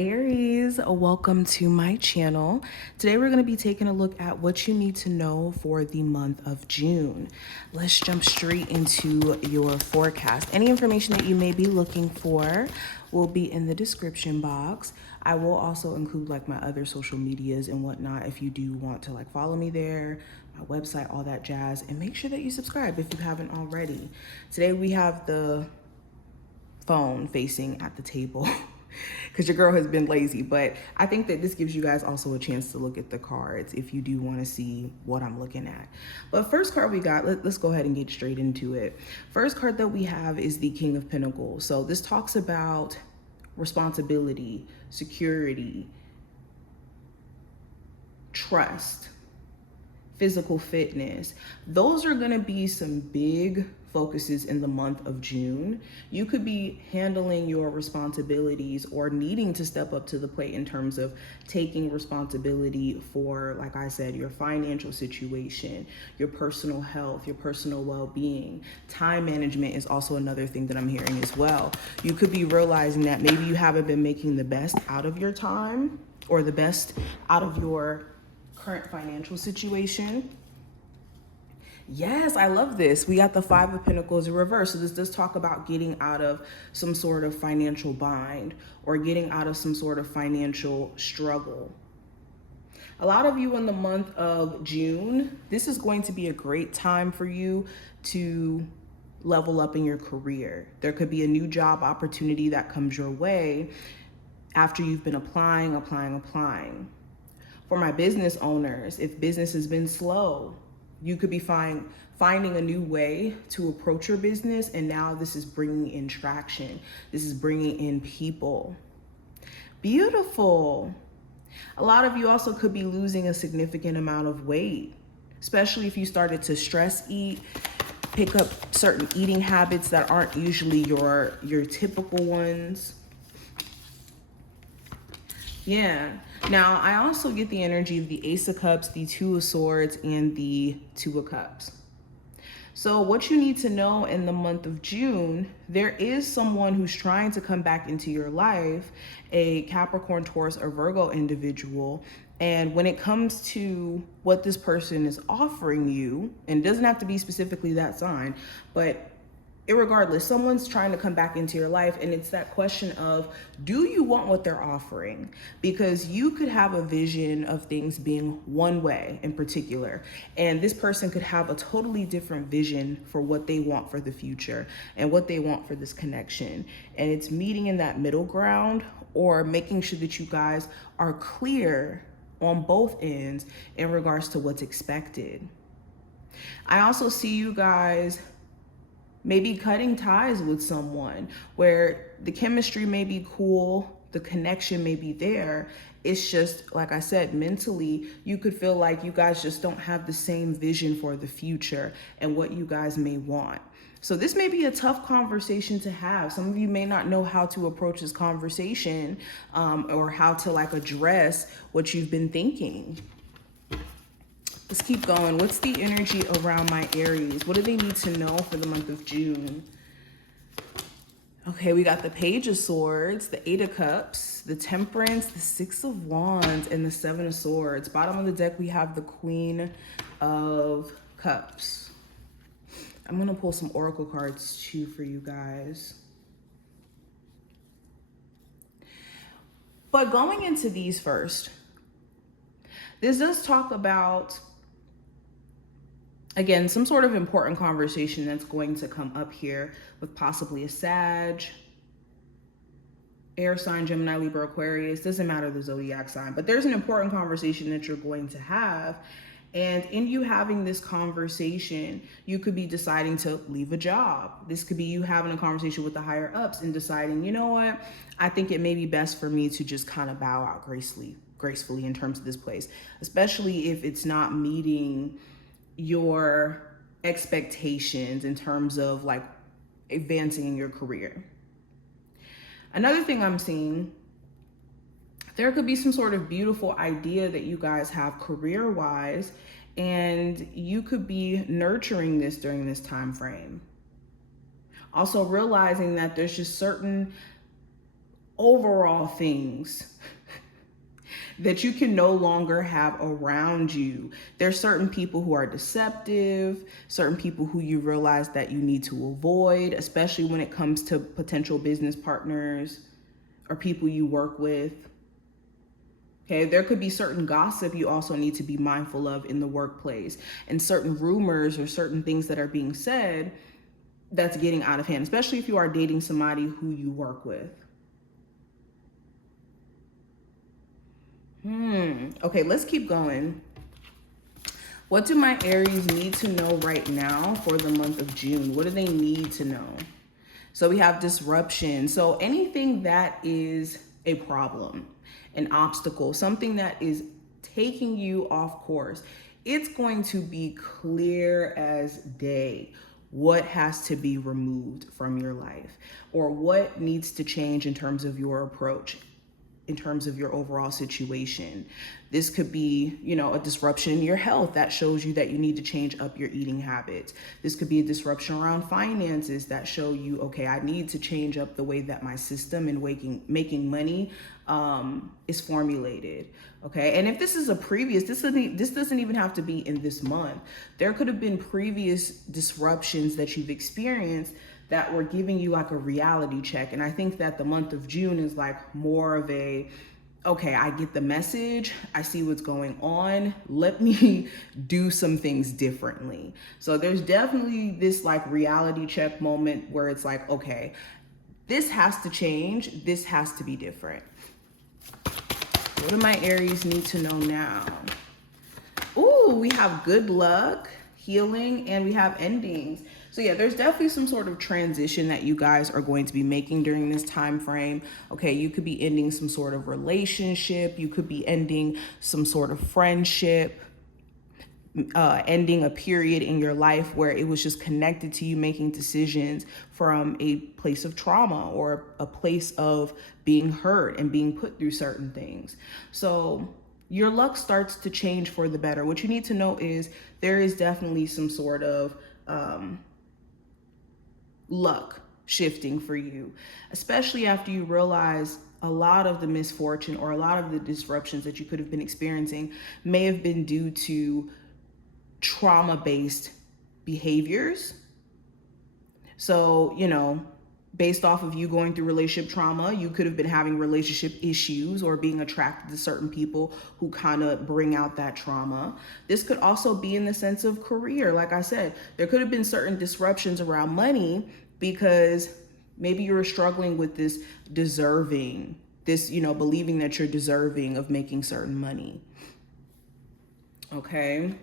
Aries, welcome to my channel. Today we're going to be taking a look at what you need to know for the month of June. Let's jump straight into your forecast. Any information that you may be looking for will be in the description box. I will also include like my other social medias and whatnot if you do want to like follow me there, my website, all that jazz, and make sure that you subscribe if you haven't already. Today we have the phone facing at the table because your girl has been lazy, but I think that this gives you guys also a chance to look at the cards if you do want to see what I'm looking at. But first card we got, let's go ahead and get straight into it. First card that we have is the King of Pentacles. So this talks about responsibility, security, trust, physical fitness. Those are going to be some big focuses in the month of June. You could be handling your responsibilities or needing to step up to the plate in terms of taking responsibility for, like I said, your financial situation, your personal health, your personal well-being. Time management is also another thing that I'm hearing as well. You could be realizing that maybe you haven't been making the best out of your time or the best out of your current financial situation. Yes, I love this. We got the Five of Pentacles in reverse. So this does talk about getting out of some sort of financial bind or getting out of some sort of financial struggle. A lot of you in the month of June, this is going to be a great time for you to level up in your career. There could be a new job opportunity that comes your way after you've been applying. For my business owners, if business has been slow, you could be finding a new way to approach your business, and now this is bringing in traction. This is bringing in people. Beautiful. A lot of you also could be losing a significant amount of weight, especially if you started to stress eat, pick up certain eating habits that aren't usually your typical ones. Yeah. Now, I also get the energy of the Ace of Cups, the Two of Swords, and the Two of Cups. So what you need to know in the month of June, there is someone who's trying to come back into your life, a Capricorn, Taurus, or Virgo individual. And when it comes to what this person is offering you, and it doesn't have to be specifically that sign, but irregardless, someone's trying to come back into your life, and it's that question of, do you want what they're offering? Because you could have a vision of things being one way in particular, and this person could have a totally different vision for what they want for the future and what they want for this connection. And it's meeting in that middle ground, or making sure that you guys are clear on both ends in regards to what's expected. I also see you guys maybe cutting ties with someone where the chemistry may be cool, the connection may be there. It's just, like I said, mentally, you could feel like you guys just don't have the same vision for the future and what you guys may want. So this may be a tough conversation to have. Some of you may not know how to approach this conversation or how to like address what you've been thinking. Let's keep going. What's the energy around my Aries? What do they need to know for the month of June? Okay, we got the Page of Swords, the Eight of Cups, the Temperance, the Six of Wands, and the Seven of Swords. Bottom of the deck, we have the Queen of Cups. I'm going to pull some Oracle cards too for you guys. But going into these first, this does talk about, again, some sort of important conversation that's going to come up here with possibly a Sag, air sign, Gemini, Libra, Aquarius. Doesn't matter the zodiac sign, but there's an important conversation that you're going to have. And in you having this conversation, you could be deciding to leave a job. This could be you having a conversation with the higher ups and deciding, you know what, I think it may be best for me to just kind of bow out gracefully in terms of this place, especially if it's not meeting your expectations in terms of like advancing in your career. Another thing I'm seeing, there could be some sort of beautiful idea that you guys have career-wise, and you could be nurturing this during this time frame. Also realizing that there's just certain overall things that you can no longer have around you. There's certain people who are deceptive, certain people who you realize that you need to avoid, especially when it comes to potential business partners or people you work with. Okay, there could be certain gossip you also need to be mindful of in the workplace, and certain rumors or certain things that are being said that's getting out of hand, especially if you are dating somebody who you work with. Okay, let's keep going. What do my Aries need to know right now for the month of June? What do they need to know? So we have disruption. So anything that is a problem, an obstacle, something that is taking you off course, it's going to be clear as day what has to be removed from your life, or what needs to change in terms of your approach, in terms of your overall situation. This could be, a disruption in your health that shows you that you need to change up your eating habits. This could be a disruption around finances that show you, okay, I need to change up the way that my system and making money is formulated. Okay, and if this is a previous, this doesn't even have to be in this month. There could have been previous disruptions that you've experienced that were giving you like a reality check. And I think that the month of June is like more of a, okay, I get the message, I see what's going on, let me do some things differently. So there's definitely this like reality check moment where it's like, okay, this has to change, this has to be different. What do my Aries need to know now? Ooh, we have good luck, healing, and we have endings. So yeah, there's definitely some sort of transition that you guys are going to be making during this time frame. Okay, you could be ending some sort of relationship, you could be ending some sort of friendship, ending a period in your life where it was just connected to you making decisions from a place of trauma or a place of being hurt and being put through certain things. So your luck starts to change for the better. What you need to know is there is definitely some sort of luck shifting for you, especially after you realize a lot of the misfortune or a lot of the disruptions that you could have been experiencing may have been due to trauma-based behaviors. So, based off of you going through relationship trauma, you could have been having relationship issues or being attracted to certain people who kind of bring out that trauma. This could also be in the sense of career. Like I said, there could have been certain disruptions around money because maybe you were struggling with this deserving, believing that you're deserving of making certain money. Okay.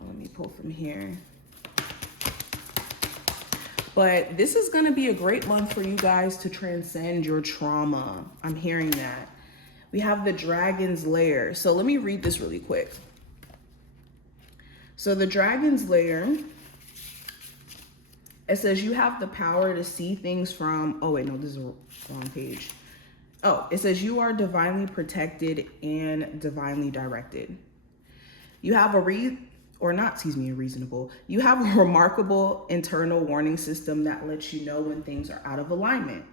Let me pull from here. But this is going to be a great month for you guys to transcend your trauma. I'm hearing that. We have the Dragon's Lair. So let me read this really quick. So the Dragon's Lair, it says you have the power to see things from, oh wait, no, this is the wrong page. Oh, it says you are divinely protected and divinely directed. You have you have a remarkable internal warning system that lets you know when things are out of alignment.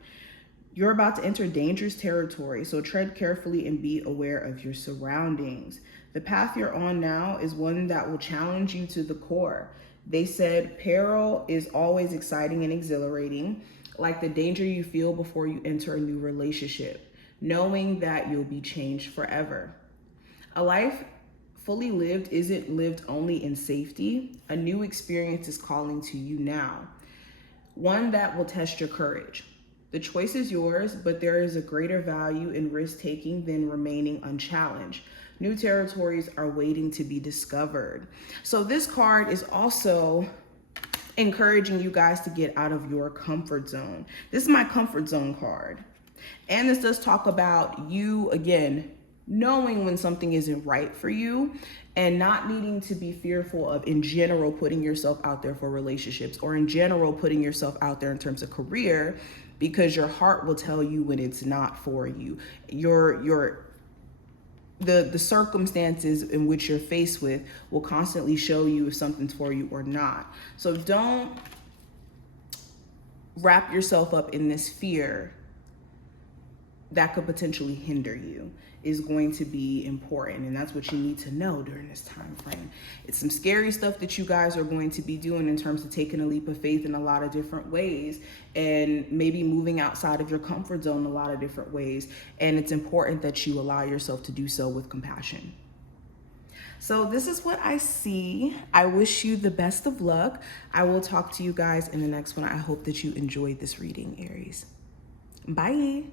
You're about to enter dangerous territory, so tread carefully and be aware of your surroundings. The path you're on now is one that will challenge you to the core. They said peril is always exciting and exhilarating, like the danger you feel before you enter a new relationship, knowing that you'll be changed forever. A life fully lived isn't lived only in safety. A new experience is calling to you now, one that will test your courage. The choice is yours, but there is a greater value in risk-taking than remaining unchallenged. New territories are waiting to be discovered. So this card is also encouraging you guys to get out of your comfort zone. This is my comfort zone card. And this does talk about you, again, knowing when something isn't right for you and not needing to be fearful of, in general, putting yourself out there for relationships or in general, putting yourself out there in terms of career, because your heart will tell you when it's not for you. The circumstances in which you're faced with will constantly show you if something's for you or not. So don't wrap yourself up in this fear that could potentially hinder you is going to be important, and that's what you need to know during this time frame. It's some scary stuff that you guys are going to be doing in terms of taking a leap of faith in a lot of different ways, and maybe moving outside of your comfort zone in a lot of different ways, and it's important that you allow yourself to do so with compassion. So this is what I see. I wish you the best of luck. I will talk to you guys in the next one. I hope that you enjoyed this reading, Aries. Bye.